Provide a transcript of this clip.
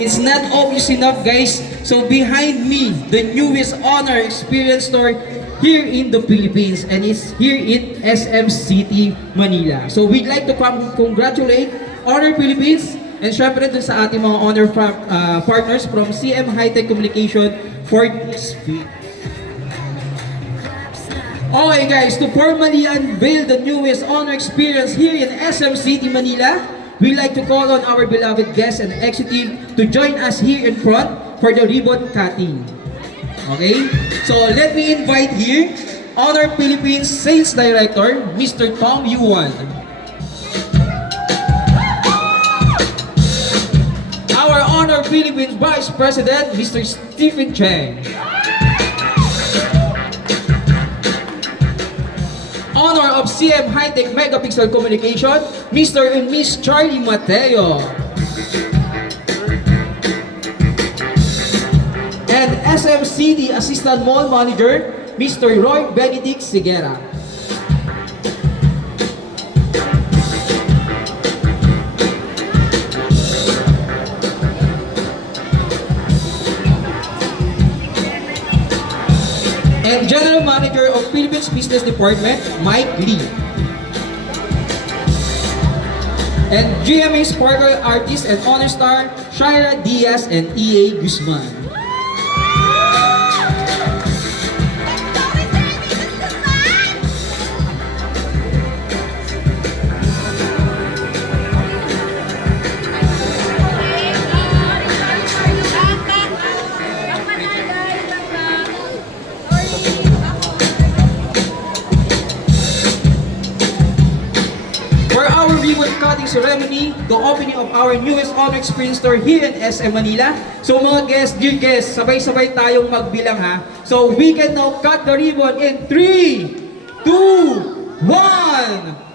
It's not obvious enough, guys. So behind me, the newest honor experience store here in the Philippines, and it's here in SM City, Manila. So we'd like to congratulate Honor Philippines and syempre dun sa ating mga honor partners from CM High-Tech Communication for this feat. Okay guys, to formally unveil the newest honor experience here in SM City, Manila, we'd like to call on our beloved guests and executive to join us here in front for the ribbon cutting. Okay? So let me invite here Honor Philippines Sales Director, Mr. Tom Yuan. Our Honor Philippines Vice President, Mr. Stephen Cheng. Honor of CM High-Tech Megapixel Communication, Mr. and Miss Charlie Mateo. And SM City Assistant Mall Manager, Mr. Roy Benedict Sigera. And General Manager of Philippines Business Department, Mike Lee. And GMA Sparkle Artist and Honor Star, Shaira Diaz and EA Guzman. Ribbon cutting ceremony, the opening of our newest honor experience store here in SM Manila. So mga guests, dear guests, sabay-sabay tayong magbilang ha. So we can now cut the ribbon in 3, 2, 1.